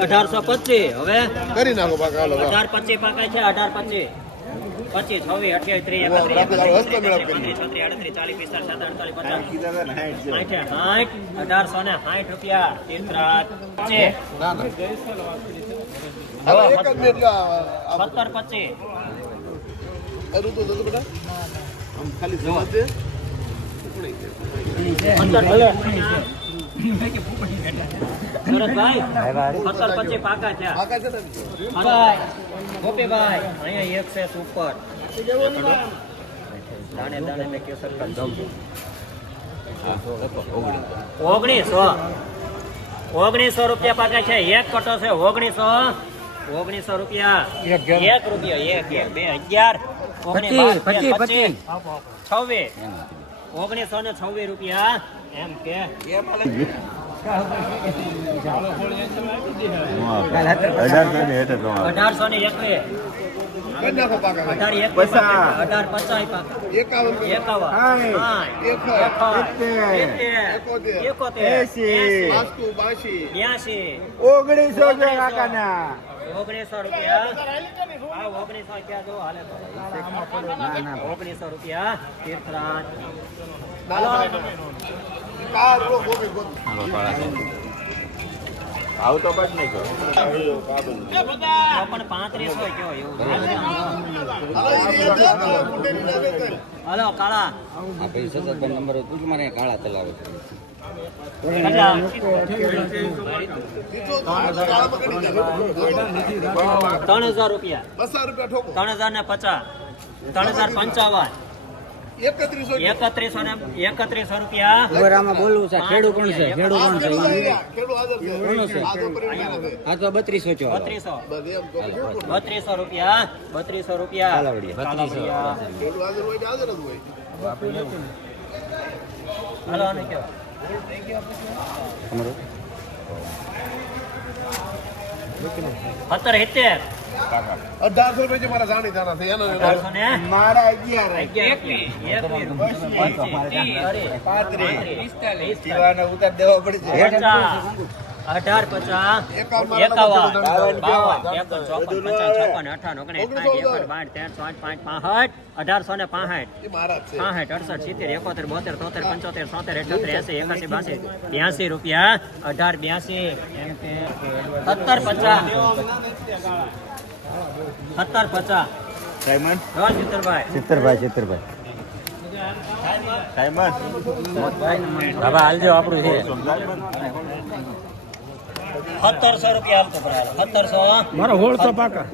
અઢારસો પચીસ હવે? કરી નાખો પાકા હાલો વાહ. અઢાર પચીસ પાકાય છે અઢાર પચીસ. પચીસ છવ્વીસ અઠ્યાવીસ ત્રીસ એકત્રીસ છત્રીસ ચાલીસ પિસ્તાલીસ સત્તર અડતાલીસ પચાસ. સાઠ અઢારસો ને સાઠ રૂપિયા. આ- સત્તર પચીસ. ખાલી જવા અહીંયા એક છે સુપર દાણે દાણે મેં કેસર ઓગણીસો. ઓગણીસો રૂપિયા પાકા છે. એક કટો છે. ઓગણીસો. ઓગણીસો રૂપિયા. એક રૂપિયો. એક એક. બે અગિયાર. ઓગણીસ છવ્વીસ. ઓગણીસો ને છવ્વીસ રૂપિયા. એમ કે. અઢારસો ને એકવીસ. અઢાર પચાસ એકાવન ઓગણીસો રૂપિયા ઓગણીસો રૂપિયા. ઓગણીસો બસ નહીં પણ પાંત્રીસો કયો હાલો, કાળા. સતત નંબર પૂછ મને કાળા ચલાવે છે. ત્રણ હજાર રૂપિયા. બસો રૂપિયા ઠોકો. ત્રણ હજાર ને પચાસ. ત્રણ હજાર પંચાવન. એકત્રીસો ને એકત્રીસો રૂપિયા. બોલવું છે કોણ છે? કોણ. આ તો બત્રીસો છો. બત્રીસો. રૂપિયા. બત્રીસો રૂપિયા. હાલો સત્તર સિત્તેર. અઢારસો રૂપિયા છે મારા જાણીતાના છે એનો મારા અગિયાર. ઉતાર દેવા પડે પચાસ, અઢાર પચાસ. એકાવન એકાવન. બાવન, ત્રેપન ચોપન પચાસ છપ્પન અઠાવન ઓગણીસ સાઠ તેર ચોટ પાંચ પાંસઠ અઢારસો ને પાંસઠ. એ મારા જ છે. પાંસઠ અડસઠ સિત્તેર એકોતેર બોતેર તોતેર પંચોતેર સોતેર અઠ્યોતેર એસી એકાસી બાસી બ્યાસી રૂપિયા અઢાર બ્યાસી. એમ કે સત્તર પચાસ. સત્તર પચાસ. સાયમન? સિત્તરભાઈ. સિત્તરભાઈ સિત્તરભાઈ. સાયમન? બાબા હાલજો આપણું છે. સત્તરસો રૂપિયા આપતો ભરાય સત્તરસો મારો હોળ તો પાકા.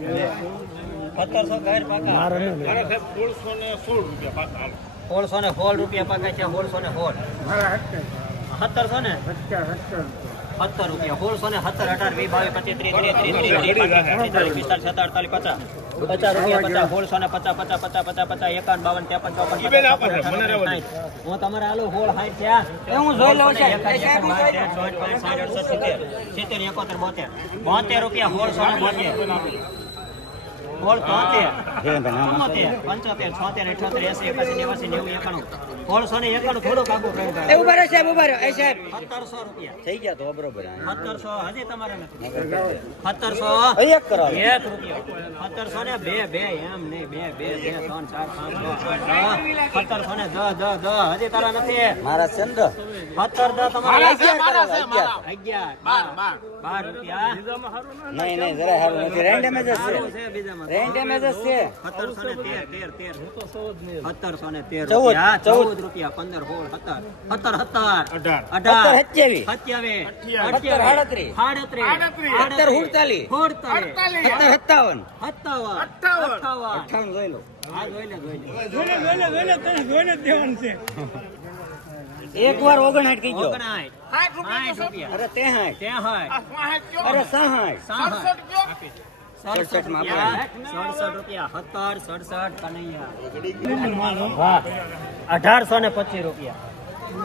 સત્તરસો ગાયર પાકા. સોળસો ને સોળ રૂપિયા પાકા છે સોળસો ને સોળ સત્તરસો ને? સત્તર રૂપિયા સોળસો ને સત્તર અઢાર વીસ બાવીસ પચીસ ત્રીસ પિસ્તાલીસ સત્તર અડતાલીસ પચાસ પચાસ. રૂપિયા પચાસ સોળસો ને પચાસ પચાસ પચાસ પચાસ પચાસ એકાવન બાવન ત્રેપન ચોપન. હું તમારે આલુ હોળ હાઈ થયા હું? જોઈ લઉં છું. સિત્તેર એકોતેર બોતેર. બોતેર રૂપિયા સોળસો ને બોતેર. સોળ તોતેર પંચોતેર છોતેર અઠોતેર એસી એકાસી નેવાસી નેવું એકાણું. સોળસો ને એકાણું થોડુંક આગું કર્યું ઊભા રહે સાહેબ ઊભા રહે. સાહેબ. સત્તરસો રૂપિયા. થઈ ગયા તો બરોબર. સત્તરસો હજી તમારે નથી. સત્તરસો એક કરો એક રૂપિયા. સત્તરસો ને બે બે એમ નહીં. બે બે બે ત્રણ ચાર પાંચ છ આઠ સત્તરસો ને દસ દસ દસ. હજી તારા નથી. મારા ચંદ્ર. સત્તર દસ તમારા અગિયાર અગિયાર. બાર બાર રૂપિયા. નહીં નહીં જરા સારું નથી. રેન્ડ જ છે બીજામાં. ડેમેજ છે રૂપિયા જોઈ લો. જોઈ લે એક વાર ઓગણસાઠ રૂપિયા અરે તેહાઠ. ત્રેસઠ અરે સાઠ સડસઠમાં સડસઠ રૂપિયા. સત્તર સડસઠ કનૈયા. અઢારસો ને પચીસ રૂપિયા.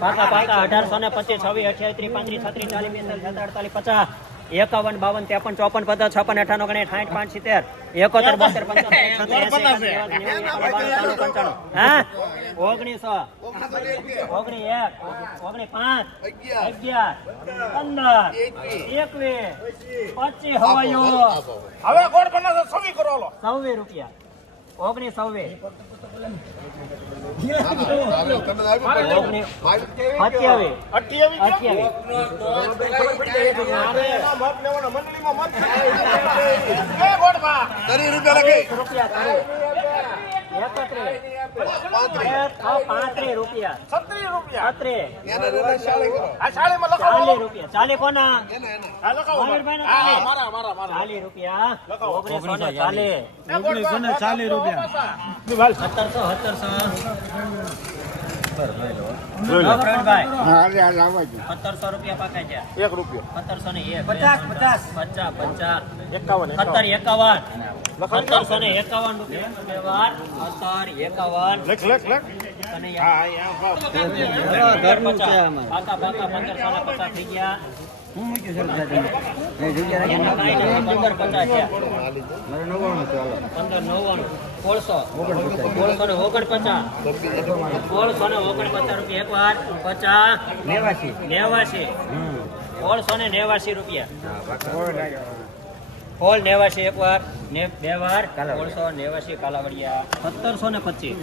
પાકા પાકા અઢારસો ને પચીસ છવ્વીસ અઠ્યાવીસ ત્રીસ પાંત્રીસ છત્રીસ ચાલીસ બેતાલીસ સત્તર અડતાલીસ પચાસ. એકાવન બાવન ત્રેપન ચોપન પચાસ છપ્પન અઠાણું ગણે સાઠ પાંચ સિત્તેર. એકોતેર બોતેર પંચાણું. હા? ઓગણીસો. ઓગણી એક ઓગણી પાંચ અગિયાર. પંદર. એકવીસ. પચીસ. હવાયો. હવે કોણ બનાવશો કરો. રૂપિયા. ઓગણીસ સવ્વીસ રૂપિયા લખી રૂપિયા પાંત્રીસ રૂપિયા. છત્રીસ રૂપિયા ચાલીસ રૂપિયા ચાલી કોના ચાલીસ. રૂપિયા. ઓગણીસો ને ઓગણીસો ને ચાલીસ રૂપિયા. સત્તરસો સત્તરસો. સત્તરસો રૂપિયા છે. એક રૂપિયો. સત્તરસો ને એક. પચાસ, પચાસ. પચાસ પચાસ. એકાવન સત્તર એકાવન. સત્તરસો ને એકાવન રૂપિયા. સત્તર એકાવન. લખ લખ લખ. અને હા અહીંયા ભાવ. ઘરનું છે પાકા પાકા પંદરસો ને પચાસ થઈ ગયા. હું મૂક્યું છે બધા? જગ્યા રાખીને પચાસ થયા મારે નવ્વાણું છે, હાલો. પંદર નવ્વાણું સોળસો સોળસો ને ઓગણપચાસ સોળસો ને ઓગણપચાસ રૂપિયા એક વાર પચાસ નેવાસી નેવાસી સોળસો ને નેવાસી રૂપિયા. હોલ નેવાસી એક વાર ને બે વાર સોળસો નેવાસી કાલાવડિયા સત્તરસો ને પચીસ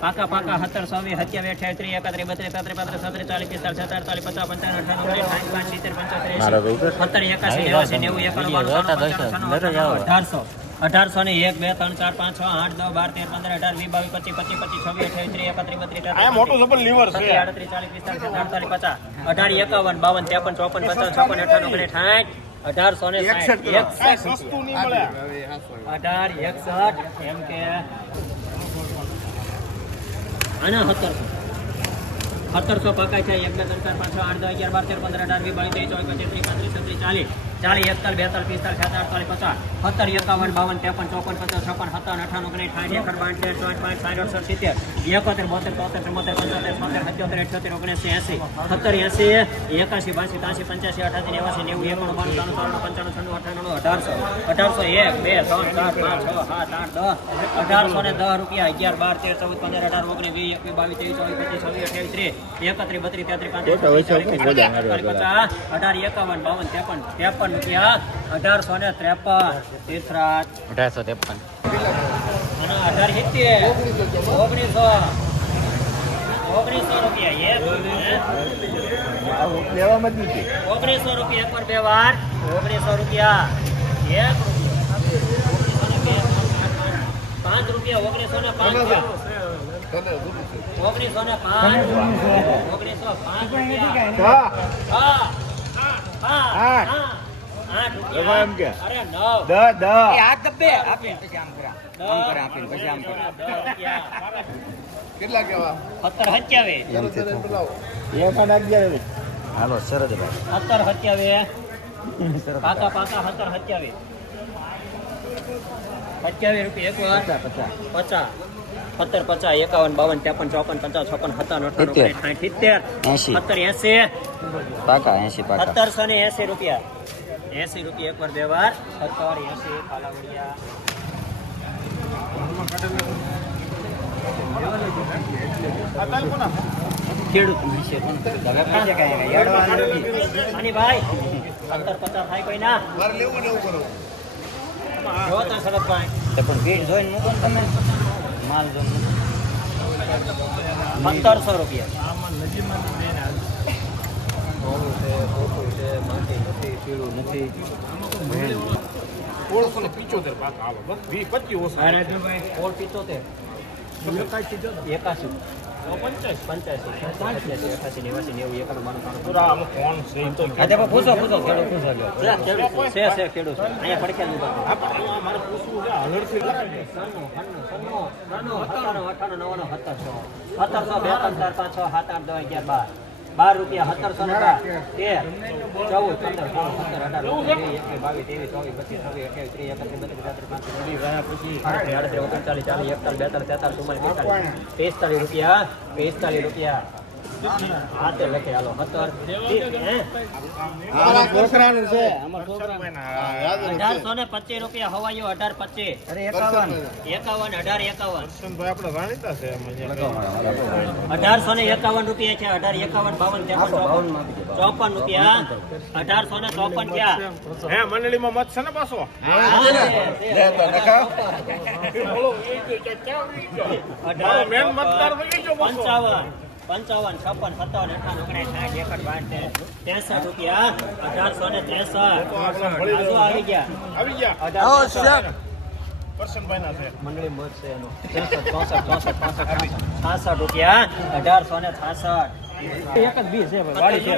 પાકા પાકા સત્તર વીસ સત્યાવીસ અઠ્યાવીસ ત્રીસ એકત્રીસ બત્રીસ તેત્રીસ પાંત્રીસ છત્રીસ ચાલીસ પિસ્તાલીસ સત્તાવીસ પચાસ પંચાવન અઠાણું ઓગણીસ સાઠ પાંચ સિત્તેર પંચોતેર સત્તર એકાસી નેવાસી નેવું એકાણું અઢારસો. અઢારસો ને એક બે ત્રણ ચાર પાંચ છ આઠ નવ બાર તેર પંદર અઢાર વીસ બાવીસ પચીસ પચીસ પચીસ છવ્વીસ અઠાવીસ ત્રીસ એકત્રીસ બત્રીસ મોટું તેત્રીસ લીવર છે. આડત્રીસ, ચાલીસ, પિસ્તાલીસ, અડતાલીસ, પચાસ. અઢાર એકાવન બાવન ત્રેપન ચોપન પચાસ છપ્પન અઠાણું ઓગણીસ સાઠ અઢારસો ને સાઠ એકસઠ અઢાર એકસઠ એમ કે આના સત્તરસો. સત્તરસો પકાય છે. એક બે ત્રણ ચાર પાંચ છ આઠ દસ અગિયાર બાર તેર પંદર અઢાર વીસ બાવીસ ત્રીસ ચોવીસ પચીસ ત્રીસ પાંત્રીસ છત્રીસ ચાલીસ. ચાલીસ, એકતાલીસ, બેતાલીસ, પિસ્તાલીસ અડતાલીસ, પચાસ, સત્તર, એકાવન, બાવન, ત્રેપન, ચોપન પચાસ છપ્પન, સત્તાવન અઠાણું ઓગણીસ, સાઠ, એકર તેર ચોઈઠ પાંચ, સાઠ, અડસઠ, સિત્તેર, એકોતેર, બોતેર, ચોતેર ચુમ્મોતેર પંચોતેર, છોતેર, સત્યોતેર, અઠ્યોતેર, ઓગણસી, એસી, સત્તર, એસી એકાસી બાસી ત્યાસી પંચ્યાસી અઠાસી નેવાસી નેવું, એકાણું, બાણું, ત્રાણું ત્રણ પંચાણું, છન્નું અઠાણું અઢારસો અઢારસો એક, બે, ત્રણ, ચાર, પાંચ, છ, સાત, આઠ, દસ, અઢારસો ને દસ રૂપિયા, અગિયાર, બાર, તેર, ચૌદ, પંદર, અઢાર, ઓગણીસ, વીસ, એકવીસ, બાવીસ, ત્રેવીસ, ચોવીસ, પચીસ, છવ્વીસ, અઠ્યાવીસ, ત્રીસ, એકત્રીસ, બત્રીસ, તેત્રીસ, પાંત્રીસ અઢાર એકાવન બાવન ત્રેપન ત્રેપન રૂપિયા અઢારસો ને ત્રેપન તીર્થરાજ અઢારસો ત્રેપન અને અઢાર સિત્તેર ઓગણીસો ઓગણીસો રૂપિયા એક હે? ઓગણીસો રૂપિયા એક પર બે વાર ઓગણીસો રૂપિયા એક ઓગણીસો ને બે, પાંચ રૂપિયા ઓગણીસો ને પાંચ ઓગણીસો ને પાંચ ઓગણીસો પાંચ રૂપિયા હા હા આઠ. હા આઠ રૂપિયા એમ કે? દ. દ હાથ દબે આપીને પછી આમ કરા આમ કરે આપીને પછી આમ કરે કેટલા કેવા? સત્તર સત્યાવીસ. હાલો સરદભાઈ સત્તર સત્યાવીસ. પાકા પાકા સત્તર સત્યાવીસ. સત્યાવીસ રૂપિયા એક વાર પચાસ પચાસ. સત્તર પચાસ એકાવન બાવન ત્રેપન ચોપન પચાસ છપ્પન સત્તાવન અઠાવન સિત્તેર. સાઠ સિત્તેર. સત્તર એસી. પાકા એસી પાકા. સત્તરસો ને એસી રૂપિયા. એસી રૂપિયા એક વાર બે વાર સત્તર એસી કાલાવડિયા ખેડૂત વિશે અને ભાઈ સત્તર પચાસ થાય કોઈ ના. મારે લેવું ને એવું કરો જો તા શરદભાઈ તો પણ ભીડ જોઈને મૂકો ને તમે. માલ જોઈને. સત્તરસો રૂપિયા. સોળસો પિચોતેર પાકા બસ વીસ પચીસ ઓછા એકાસી એકાસી છે. છે, છે છે ખેડૂત છે. અહીંયા પડખેલનું ગામ. આ પણ અહીંયા મારે પૂછવું છે હળદથી લખાય. સન્નું, સન્નું, સન્નું, સન્નું, સત્તાણું, અઠ્ઠાણું, નવ્વાણું, સત્તરસો. સત્તરસો, બે, ત્રણ, ચાર, પાંચ, છ, સાત, આઠ, દસ, અગિયાર, બાર. બાર રૂપિયા સત્તરસો ને બાર. તેર ચૌદ પંદર સોળ સત્તર અઢાર ઓગણીસ વીસ એકવીસ બાવીસ ત્રેવીસ ચોવીસ પચીસ છવ્વીસ અઠ્યાવીસ ત્રીસ એકત્રીસ બત્રીસ ત્રેત્રીસ પાંત્રીસ છવ્વીસ પચીસ અડત્રીસ ઓગણચાલીસ ચાલીસ એકતાલીસ બેતાલીસ તેતાલીસ ચુમ્માલીસ પિસ્તાલીસ. પિસ્તાલીસ રૂપિયા પિસ્તાલીસ રૂપિયા. અઢારસો ને પચીસ. રૂપિયા હવાયો અઢાર પચીસ. એકાવન. એકાવન અઢાર એકાવન. અઢારસો ને એકાવન રૂપિયા છે અઢાર એકાવન બાવન ચોપન. ચોપન રૂપિયા અઢારસો ને ચોપન ક્યાં? હે મંડળીમાં મત છે ને પાછો? અઢાર. પંચાવન. પંચાવન છપ્પન સત્તાવન અઠાવન ઓગણીસ સાઠ એકડ બાસઠ ત્રેસઠ રૂપિયા અઢારસો ને ત્રેસઠ. આવી ગયા. આવી ગયા. મંડળી મત છે એનો. ત્રેસઠ ચોસઠ ચોસઠ પાસઠ છાસઠ રૂપિયા અઢારસો ને છાસઠ. એક જ બી છે વાડી છે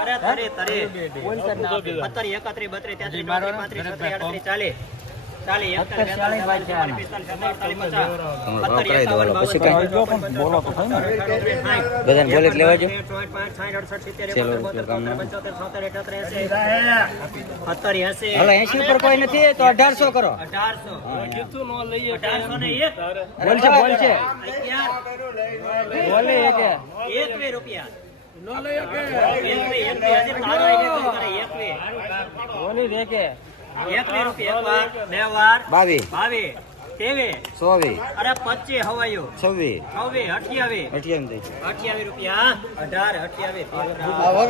અરે તરી તરી એકત્રીસ બત્રીસ તેત્રીસ પાંત્રીસ છત્રીસ આડત્રીસ ચાલીસ. બધાને બોલે લેવા જો. હાલો એસી. ઉપર કોઈ નથી તો અઢારસો કરો. ને એક. બોલ રૂપિયા. બોલી કે. એકવી રૂપિયા. એક વાર, બે વાર, બાવીસ. બાવીસ, તેવીસ. ચોવીસ. અરે પચીસ હવાયું. છવ્વીસ. છવ્વીસ અઠ્યાવીસ. અઠ્યાવીસ અઠ્યાવીસ રૂપિયા. અઢાર. આ